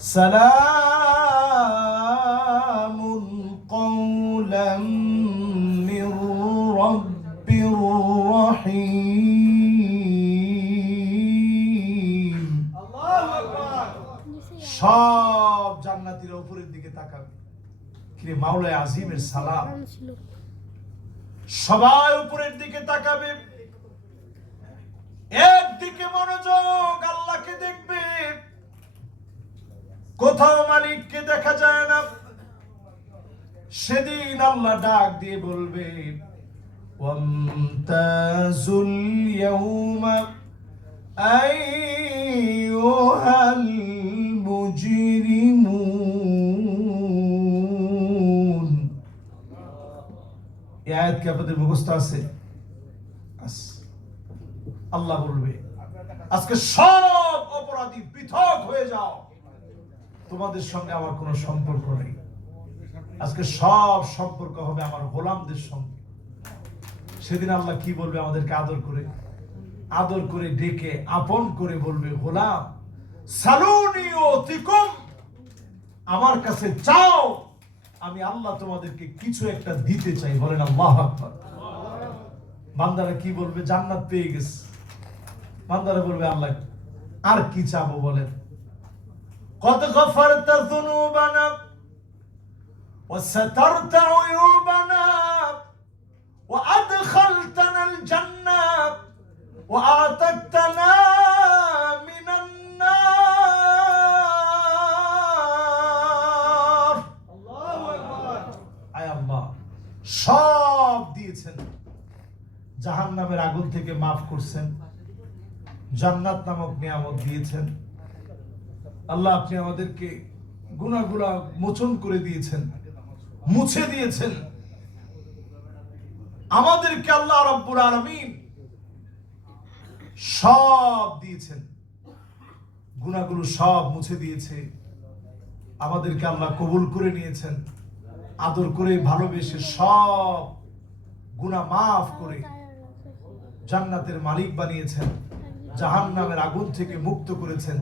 সালামুন কওলাম মির রাব্বির রহিম। আল্লাহু আকবার। সব জান্নাতীরা উপরের দিকে তাকাবে, কিরে মাওলায়ে আজিমের সালাম। সবাই উপরের দিকে তাকাবে, একদিকে মনোযোগ, আল্লাহকে দেখবে। কোথাও মালিককে দেখা যায় না। সেদিন আল্লাহ ডাক দিয়ে বলবে, ওয়ামতাজুল ইয়াউমা আইয়ুহাল মুজরিমুন। এই আয়াত কি আপনাদের মুখস্থ আছে? আল্লাহ বলবে, আজকে সব অপরাধী পৃথক হয়ে যাও, তোমাদের সঙ্গে আমার কোনো সম্পর্ক নেই। আজকে সব সম্পর্ক হবে আমার গোলামদের সঙ্গে। সেদিন আল্লাহ কি বলবে? আমাদেরকে আদর করে ডেকে আপন করে বলবে, গোলাম সালুনি ওতিকুম, আমার কাছে চাও, আমি আল্লাহ তোমাদেরকে কিছু একটা দিতে চাই। বলেন আল্লাহু আকবার। বান্দারা কি বলবে? জান্নাত পেয়ে গেছে। বান্দারা বলবে, আল্লাহ আর কি চাবো বলেন? কদ গফারতা যুনুবানা ওয়া সাতারতা উয়ুবানা ওয়া আদখালতানাল জান্নাহ ওয়া আতাকতানা মিনান নার। আল্লাহু আকবার। আয় আল্লাহ সব দিয়েছেন, জাহান্নামের আগুন থেকে মাফ করছেন, জান্নাত নামক নিয়ামত দিয়েছেন। আল্লাহ আপনি আমাদেরকে গুনাহগুলো মোচন করে দিয়েছেন, মুছে দিয়েছেন। আমাদেরকে আল্লাহ রাব্বুল আলামিন সব দিয়েছেন, গুনাহগুলো সব মুছে দিয়েছে। আমাদেরকে আল্লাহ কবুল করে নিয়েছেন, আদর করে ভালোবেসে সব গুনাহ মাফ করে জান্নাতের মালিক বানিয়েছেন, জাহান্নামের আগুন থেকে মুক্ত করেছেন।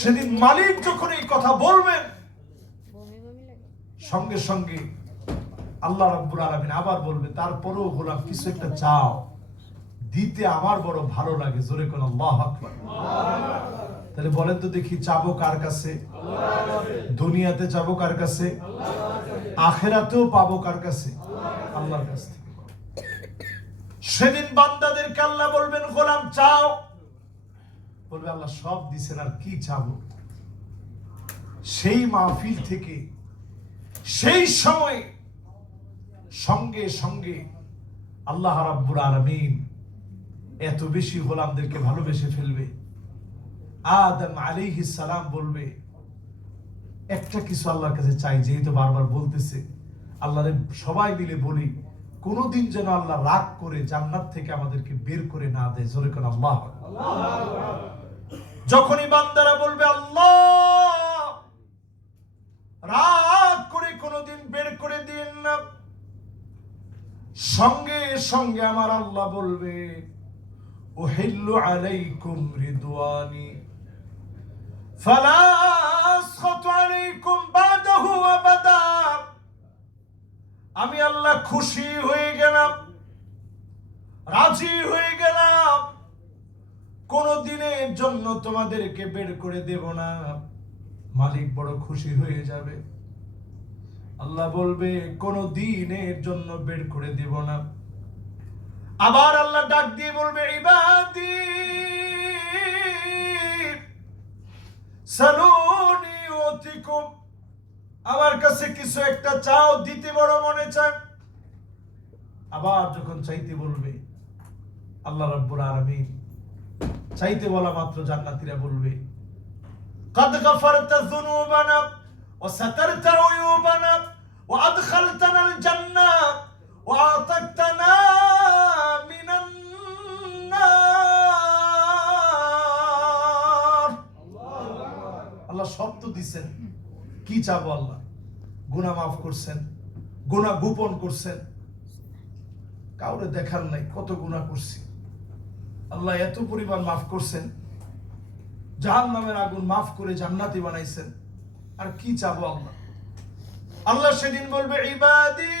সেদিন মালিক যখন এই কথা বলবেন, সঙ্গে সঙ্গে আল্লাহ রাব্বুল আলামিন আবার বলবে, তারপরেও গোলাম কিছু একটা চাও, দিতে আমার বড় ভালো লাগে। জোরে কোন আল্লাহু আকবার। তাহলে বলেন তো দেখি, চাবো কার কাছে? দুনিয়াতে চাবো কার কাছে? আখিরাতেও পাবো কার কাছে? আল্লাহর কাছ থেকে। সেদিন বান্দাদেরকে আল্লাহ বলবেন, গোলাম চাও। বলবে, আল্লাহ সব দিছেন, আর কি চাবো? সেই মাহফিল থেকে সেই সময় সঙ্গে সঙ্গে আল্লাহ রাব্বুল আলামিন এত বেশি গোলামদেরকে ভালোবেসে ফেলবে। আদম আলাইহিস সালাম বলবে, একটা কিছু আল্লাহর কাছে চাই, যেহেতু বারবার বলতেছে, আল্লাহরে সবাই মিলে বলি, কোনদিন যেন আল্লাহ রাগ করে জান্নাত থেকে আমাদেরকে বের করে না দেয়। জোরে কোন আল্লাহ। যখনই বান্দারা বলবে, আল্লাহ রাগ করে কোনদিন বের করে দিন না, সঙ্গে সঙ্গে আমার আল্লাহ বলবে, উহিল্লু আলাইকুম রিদওয়ানি ফালা আসখাতু আলাইকুম বাদাহু আবাদা। আমি আল্লাহ খুশি হয়ে গেলাম, রাজি হয়ে গেলাম, কোন দিনের জন্য তোমাদেরকে বের করে দেব না। মালিক বড় খুশি হয়ে যাবে। আল্লাহ বলবে, কোন দিনের জন্য বের করে দেব না। আবার আল্লাহ ডাক দিয়ে বলবে, ইবাদি সালুনি ওতিকুম, আমার কাছে কিছু একটা চাও, দিতে বড় মনে চায়। আবার যখন চাইতে বলবে, আল্লাহ রাব্বুল আলামিন চাইতে বলা মাত্র জান্নাতীরা বলবে, قد غفرت ذنوبنا وسترت عيوبنا وأدخلتنا الجنة وأعتقتنا من النار। আল্লাহ শব্দ দিছেন, কি চাবো? আল্লাহ গুনাহ মাফ করছেন, গুনাহ গোপন করছেন, কাউরে দেখার নাই কত গুনাহ করছি। আল্লাহ এত পরিমাণ মাফ করছেন, জাহান্নামের আগুন মাফ করে জান্নাতি বানাইছেন। আর কি চাবো আল্লাহ? আল্লাহ সেদিন বলবে, ইবাদি,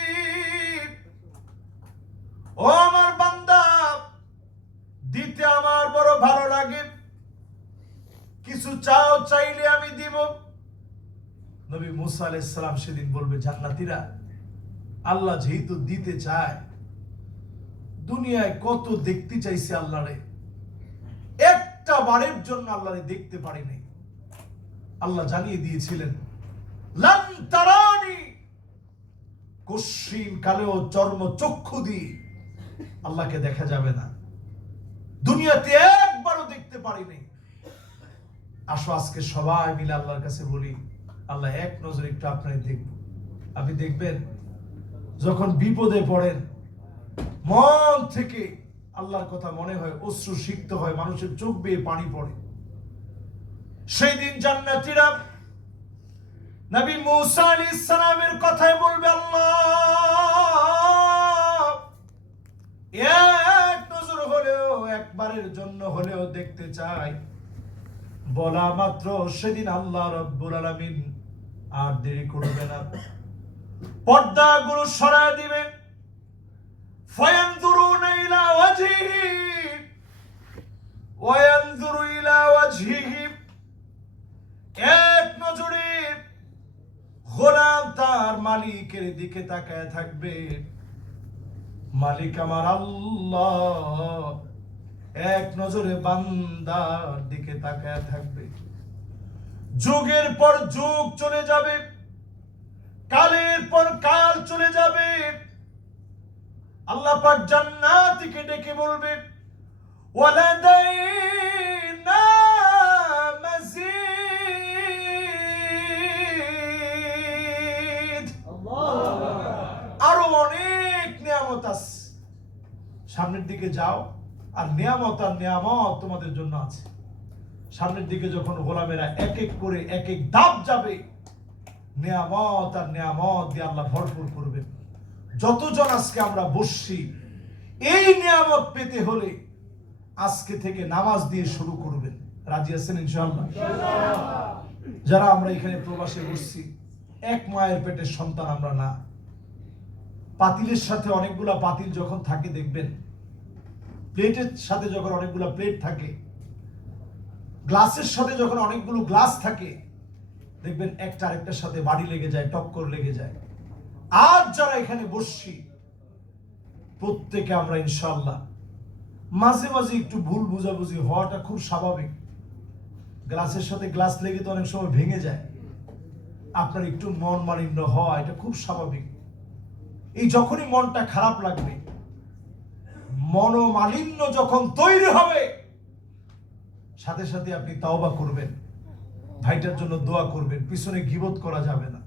ও আমার বান্দা, দিতে আমার বড় ভালো লাগে, কিছু চাও, চাইলে আমি দিব। নবী মুসা আলাইহিস সালাম সেদিন বলবে, জান্নাতীরা, আল্লাহ যেহেতু দিতে চায়, দুনিয়ায় কত দেখতে চাইছে আল্লাহরে, একটা বারের জন্য আল্লাহরে দেখতে পারি নাই। আল্লাহ জানিয়ে দিয়েছিলেন, লান তারানি, কশিন কালেও চর্ম চক্ষু দিয়ে আল্লাহকে দেখা যাবে না, দুনিয়াতে একবারও দেখতে পারি নাই। আসো আজকে সবাই মিলে আল্লাহর কাছে বলি, আল্লাহ এক নজর একটু আপনাকে দেখব। আপনি দেখবেন যখন বিপদে পড়েন, মন থেকে আল্লাহর কথা মনে হয়, অশ্রু সিক্ত হয়, মানুষের চোখ বেয়ে পানি পড়ে। সেই দিন জান্নাতীরা নবী মুসা আলাইহিস সালামের কথাই বলবে, আল্লাহ, এক নজর হলেও, একবারের জন্য হলেও দেখতে চাই। বলা মাত্র সেদিন আল্লাহ রাব্বুল আলামিন আর দেরি করবে না, পর্দাগুলো সরায় দিবেন। ফায়ানজুরুনা ইলা ওয়াজহিহি ওয়া ইয়ানজুরু ইলা ওয়াজহিহি, এক নজরে গোলাম তার মালিকের দিকে তাকায় থাকবে। মালিক আমার আল্লাহ এক নজরে বান্দার দিকে তাকায় থাকবে। যুগের পর যুগ চলে যাবে, কালের পর কাল চলে যাবে। আল্লাহ পাক জান্নাতীকে ডেকে বলবে, ওয়ালাদাইনা মাজিদ, আরো অনেক নিয়ামত আছে, সামনের দিকে যাও, আর নিয়ামত আর নিয়ামত তোমাদের জন্য আছে। সামনের দিকে যখন গোলামেরা এক এক করে এক এক ধাপ যাবে, নিয়ামত আর নিয়ামত দিয়ে আল্লাহ ভরপুর করবেন। যতজন আজকে আমরা বসছি, এই নিয়ামত পেতে হলে আজকে থেকে নামাজ দিয়ে শুরু করবেন। রাজি আছেন ইনশাআল্লাহ? যারা আমরা এখানে প্রবাসে বসছি, এক মায়ের পেটের সন্তান আমরা না। পাতিলের সাথে অনেকগুলা পাতিল যখন থাকে দেখবেন, প্লেটের সাথে যখন অনেকগুলো প্লেট থাকে, গ্লাসের সাথে যখন অনেকগুলো গ্লাস থাকে, দেখবেন একটা আরেকটার সাথে বাড়ি লেগে যায়, টক্কর লেগে যায়। আজ যারা এখানে বসছি, প্রত্যেকে আমরা ইনশাআল্লাহ মাঝে মাঝে একটু ভুল বুঝাবুঝি হওয়াটা খুব স্বাভাবিক। গ্লাসের সাথে গ্লাস লেগে তো অনেক সময় ভেঙে যায়। আপনার একটু মন মালিন্য হওয়া, এটা খুব স্বাভাবিক। এই যখনই মনটা খারাপ লাগবে, মনোমালিন্য যখন তৈরি হবে, সাথে সাথে আপনি তাওবা করবেন, ভাইটার জন্য দোয়া করবেন। পিছনে গীবত করা যাবে না,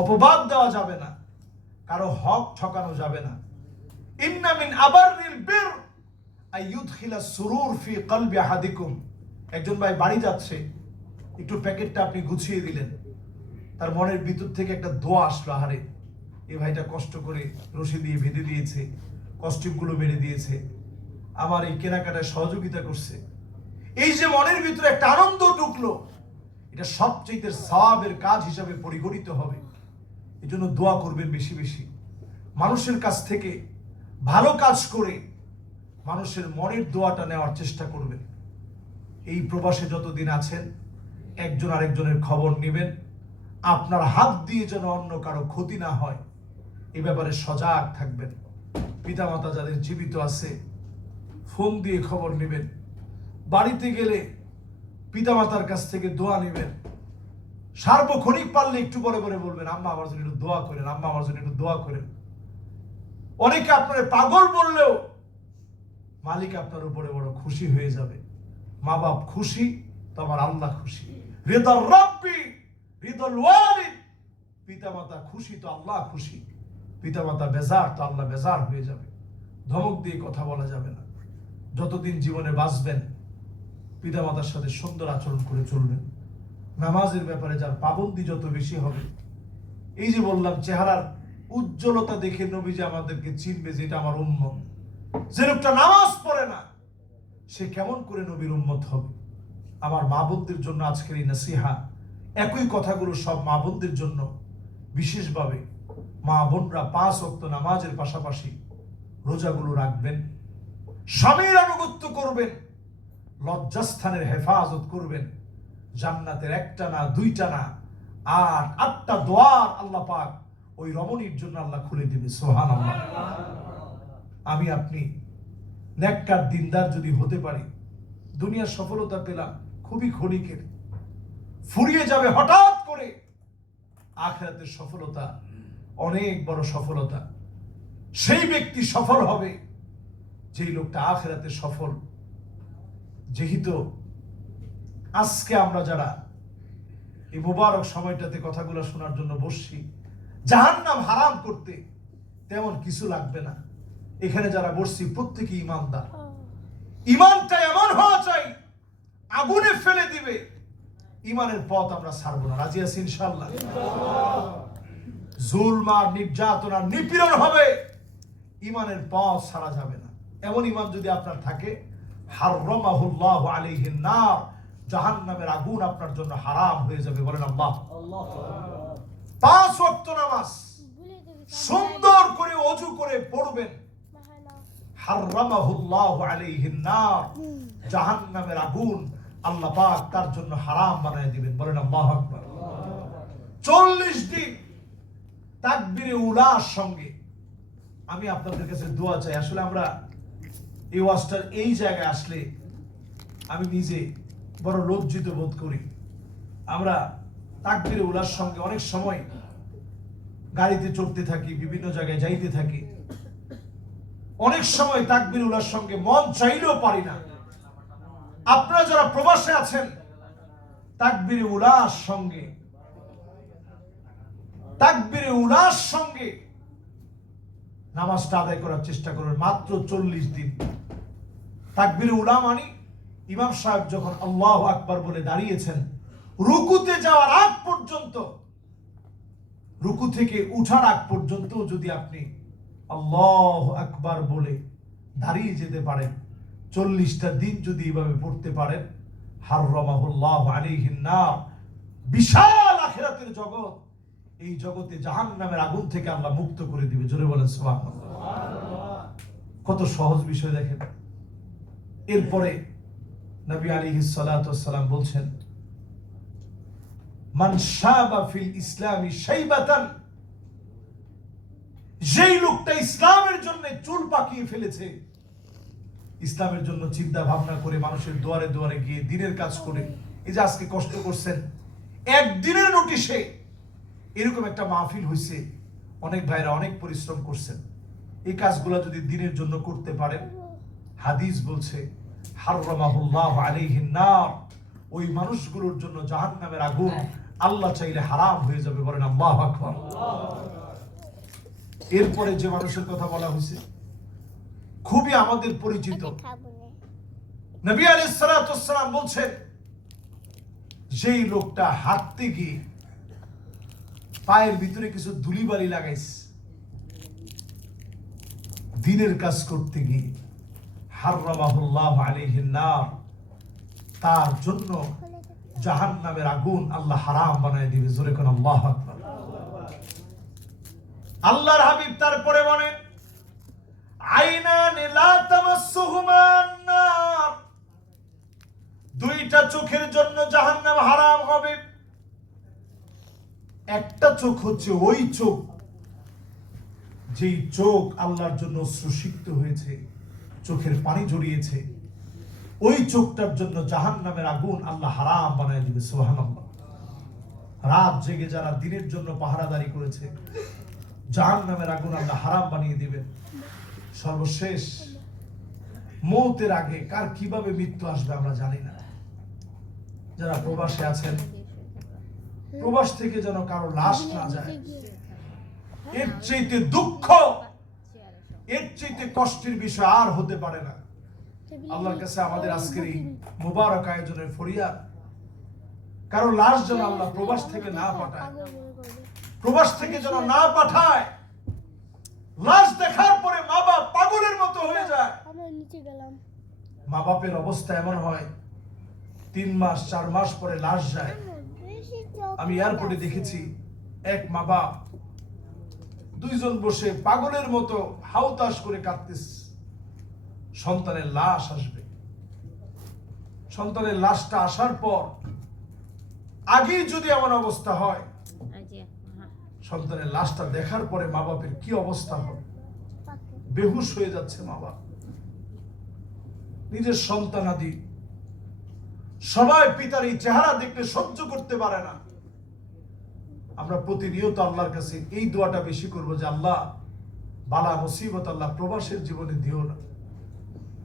অপবাদ দেওয়া যাবে না, কারো হক ঠকানো যাবে না। ইন্না মিন আবাররিল বির আইয়ুদখিলা সুরুর ফি কলবি আহাদিকুম। একজন ভাই বাড়ি যাচ্ছে, একটু প্যাকেটটা আপনি গুছিয়ে দিলেন, তার মনের ভিতর থেকে একটা দোয়া আসলো, আহারে এই ভাইটা কষ্ট করে রশি দিয়ে বেঁধে দিয়েছে, কস্টিউমগুলো বেড়ে দিয়েছে, আমার এই কেনাকাটায় সহযোগিতা করছে। এই যে মনের ভিতরে একটা আনন্দ ঢুকলো, এটা সবচেয়ে সওয়াবের কাজ হিসাবে পরিগণিত হবে। এই জন্য দোয়া করবেন বেশি বেশি। মানুষের কাছ থেকে ভালো কাজ করে মানুষের মনের দোয়াটা নেওয়ার চেষ্টা করবেন। এই প্রবাসে যতদিন আছেন, একজন আরেকজনের খবর নেবেন, আপনার হাত দিয়ে যেন অন্য কারো ক্ষতি না হয়, এই ব্যাপারে সজাগ থাকবেন। পিতামাতা যাদের জীবিত আছে, ফোন দিয়ে খবর নেবেন। বাড়িতে গেলে পিতামাতার কাছ থেকে দোয়া নেবেন। সার্বক্ষণিক পারলে একটু পরে পরে বলবেন, আম্মা আমার জন্য একটু দোয়া করেন, আম্মা আমার জন্য একটু দোয়া করেন। অনেকে আপনার পাগল বললেও মালিক আপনার উপরে বড় খুশি হয়ে যাবে। মা বাপ খুশি তো আমার আল্লাহ খুশি। রিদার রাব্বি রিদাল ওয়ালিদ, পিতামাতা খুশি তো আল্লাহ খুশি। পিতামাতা বেজার তো আল্লাহ বেজার হয়ে যাবে। ধমক দিয়ে কথা বলা যাবে না। যতদিন জীবনে বাঁচবেন, পিতামাতার সাথে সুন্দর আচরণ করে চলবেন। নামাজের ব্যাপারে যার পাবন্দি যত বেশি হবে, এই যে বললাম চেহারার উজ্জ্বলতা দেখে নবীজি আমাদেরকে চিনবে যে এটা আমার উম্মত। যে লোকটা নামাজ পড়ে না, সে কেমন করে নবীর উম্মত হবে? আমার মা বোনদের জন্য আজকের এই নসিহা, একই কথাগুলো সব মা বোনদের জন্য, বিশেষভাবে মা বোনরা 5 ওয়াক্ত নামাজের পাশাপাশি রোজাগুলো রাখবেন, স্বামীর আনুগত্য করবেন, লজ্জাস্থানের হেফাজত করবেন, জান্নাতের 1টা না 2টা না 8টা দ্বার আল্লাহ পাক ওই রমণীর জন্য আল্লাহ খুলে দিবে। সুবহানাল্লাহ। আমি আপনি নেককার দিনদার যদি হতে পারি, দুনিয়ার সফলতা পেলাম খুবই ক্ষণিকের, ফুরিয়ে যাবে হঠাৎ করে। আখিরাতের সফলতা অনেক বড় সফলতা। সেই ব্যক্তি সফল হবে যেই লোকটা আখিরাতে সফল। যেহেতু আজকে আমরা যারা এই মুবারক সময়টাতে কথাগুলো শোনার জন্য বসছি, জাহান্নাম হারাম করতে তেমন কিছু লাগবে না। এখানে যারা বসছি প্রত্যেকেই ইমানদার। ইমানটা এমন হওয়া চাই আগুনে ফেলে দিবে, ইমানের পথ আমরা ছাড়বো না। রাজি আছি ইনশাআল্লাহ? জুলম আর নির্যাতন আর নিপীড়ন হবে, ইমানের পথ ছাড়া যাবে না। এমন ইমান যদি আপনার থাকে, হারামাহুল্লাহু আলাইহিন নার, জাহান্নামের আগুন আপনার জন্য হারাম হয়ে যাবে। বলেন আল্লাহ। 5 ওয়াক্ত নামাজ সুন্দর করে ওযু করে পড়বেন, হারামাহুল্লাহু আলাইহিন নার, জাহান্নামের আগুন আল্লাহ পাক তার জন্য হারাম বানায় দিবেন। বলেন আল্লাহু আকবার। 40 দিন তাকবীরে উলার সঙ্গে আমি আপনাদের কাছে দোয়া চাই। আসলে আমরা এই ওয়াজটার এই জায়গায় আসলে আমি নিজে বড় লজ্জিত বোধ করি। আমরা তাকবীরে উলার সঙ্গে অনেক সময় গাড়িতে চড়তে থাকি, বিভিন্ন জায়গায় যাইতে থাকি, অনেক সময় তাকবীরে উলার সঙ্গে মন চাইলেও পারি না। আপনারা যারা প্রবাসে আছেন, তাকবীরে উলার সঙ্গে নামাজটা আদায় করার চেষ্টা করবেন। মাত্র 40 দিন তাকবীরে উলা মানে ইমাম সাহেব যখন আল্লাহু আকবার বলে দাঁড়িয়েছেন, রুকুতে যাওয়ার আগ পর্যন্ত, রুকু থেকে উঠার আগ পর্যন্ত যদি আপনি আল্লাহু আকবার বলে দাঁড়িয়ে যেতে পারেন, 40টা দিন যদি এভাবে পড়তে পারেন, হারামাহুল্লাহু আলাইহিন নার, বিশাল আখিরাতের জগৎ, এই জগতে জাহান্নামের আগুন থেকে আল্লাহ মুক্ত করে দিবে। জোরে বলেন সুবহানাল্লাহ। কত সহজ বিষয় দেখেন। এরপরে নবী আলাইহিস সালাতু ওয়াস সালাম বলছেন, মান শাবা ফিল ইসলামি শাইবাতান, যেই লোকটা ইসলামের জন্য চুল পাকিয়ে ফেলেছে, ইসলামের জন্য চিন্তা ভাবনা করে মানুষের দুয়ারে দুয়ারে গিয়ে দিনের কাজ করে, এই যে আজকে কষ্ট করছেন, একদিনের নোটিশে এরকম একটা মাহফিল হয়েছে, অনেক ভাইরা অনেক পরিশ্রম করছেন, এই কাজগুলো যদি দিনের জন্য করতে পারেন, হাদিস বলছে হারামাহুল্লাহু আলাইহিন নার, ওই মানুষগুলোর জন্য জাহান্নামের আগুন আল্লাহ চাইলে হারাম হয়ে যাবে। বলেন আল্লাহু আকবার। এরপরে যে মানুষের কথা বলা হয়েছে খুবই আমাদের পরিচিত, নবী আলাইহিস সালাতু ওয়াস সালাম বলছেন, যেই লোকটা হাঁটতে গিয়ে পায়ের ভিতরে কিছু ধুলিবালি লাগাইছে, দিনের কাজ করতে গিয়ে, হারামাহুল্লাহু আলাইহিন নার, তার জন্য জাহান্নামের আগুন আল্লাহ হারাম বানায় দিবে। জোরে কোন আল্লাহু আকবার। আল্লাহর হাবিব তারপরে বলেন, আইনানি লা তামাসসুহুমা আন-নার, 2টা চোখের জন্য জাহান্নাম হারাম হবে। একটা চোখ হচ্ছে ওই চোখ যেই চোখ আল্লাহর জন্য সুশিক্ত হয়েছে, চোখের পানি জড়িয়েছে, ওই চোখটার জন্য জাহান্নামের আগুন আল্লাহ হারাম বানায় দিবে। সুবহানাল্লাহ। রাত জেগে যারা দিনের জন্য পাহারাদারি করেছে, জাহান্নামের আগুন আল্লাহ হারাম বানিয়ে দিবেন। সর্বশেষ মৌতের আগে কার কিভাবে মৃত্যু আসবে আমরা জানি না। যারা প্রবাসে আছেন, প্রবাস থেকে যেন কারো লাশ না যায়, এর চাইতে দুঃখ, এর চাইতে কষ্টের বিষয় আর হতে পারে না। আল্লাহর কাছে আমাদের আজকের এই মুবারক আয়োজনের ফরিয়াদ, কারো লাশ যেন আল্লাহ প্রবাস থেকে না পাঠায়, প্রবাস থেকে যেন না পাঠায়। লাশ দেখার পরে মা বাপ পাগলের মতো হয়ে যায়। মা বাপের অবস্থা এমন হয়, 3 মাস 4 মাস পরে লাশ যায়, আমি এয়ারপোর্টে দেখেছি এক মা বাপ দুইজন বসে পাগলের মতো হাউতাশ করে কাঁদতেছে। সন্তানের লাশ আসবে, সন্তানের লাশটা আসার পর আগেই যদি এমন অবস্থা হয়, সন্তানের লাশটা দেখার পরে মা বাপের কি অবস্থা হবে? বেহুশ হয়ে যাচ্ছে মা বাপ। নিজের সন্তানাদি সবাই পিতার এই চেহারা দেখলে সহ্য করতে পারে না। আমরা প্রতিনিয়ত আল্লাহর কাছে এই দোয়াটা বেশি করব যে আল্লাহ বালা মুসিবত আল্লাহ প্রবাসের জীবনে দিও না।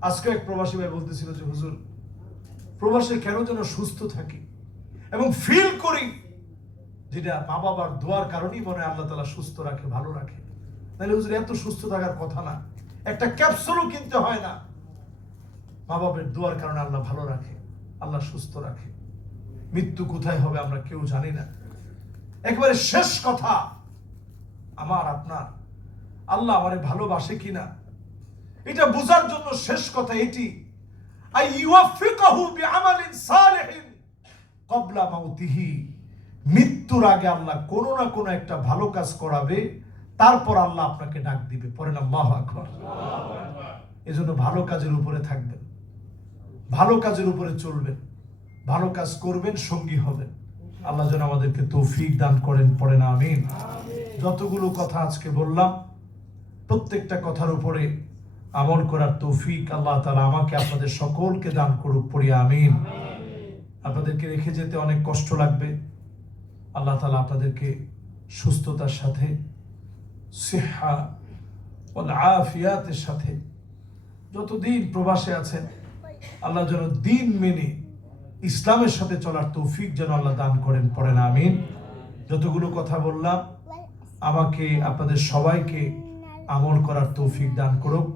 আজকে এক প্রবাসী ভাই বলতেছিল যে হুজুর, প্রবাসে কেন যেন সুস্থ থাকি এবং ফিল করি যেটা মা বাবার দোয়ার কারণেই মনে আল্লাহ তাআলা সুস্থ রাখে, ভালো রাখে। তাহলে হুজুর এত সুস্থ থাকার কথা না, একটা ক্যাপসুলও কিনতে হয় না। মা বাবার দোয়ার কারণে আল্লাহ ভালো রাখে, আল্লাহ সুস্থ রাখে। মৃত্যু কোথায় হবে আমরা কেউ জানি না। একেবারে শেষ কথা আমার আপনার, আল্লাহ আমারে ভালোবাসে কিনা এটা বোঝার জন্য শেষ কথা এটি, আই ইউফিকাহু বিআমালিন সালিহিন ক্বাবলা মাউতিহি। মৃত্যুর আগে আল্লাহ কোনো না কোনো একটা ভালো কাজ করাবে, তারপর আল্লাহ আপনাকে ডাক দিবে। পড়েন আল্লাহু আকবার। এজন্য ভালো কাজের উপরে থাকবেন, ভালো কাজের উপরে চলবেন, ভালো কাজ করবেন, সঙ্গী হবেন। আল্লাহ যেন আমাদেরকে তৌফিক দান করেন। পড়েন আমিন। যতগুলো কথা আজকে বললাম প্রত্যেকটা কথার উপরে আমল করার তৌফিক আল্লাহ তাআলা আমাকে আপনাদের সকলকে দান করুক। পড়ি আমিন। আপনাদেরকে রেখে যেতে অনেক কষ্ট লাগবে। আল্লাহ তাআলা আপনাদেরকে সুস্থতার সাথে, সিহা ওয়াল আফিয়াতের সাথে যতদিন প্রবাসে আছেন আল্লাহ যেন দিন মেনে ইসলামের সাথে চলার তৌফিক যেন আল্লাহ দান করেন। পড়েন আমিন। যতগুলো কথা বললাম আমাকে আপনাদের সবাইকে আমল করার তৌফিক দান করুক।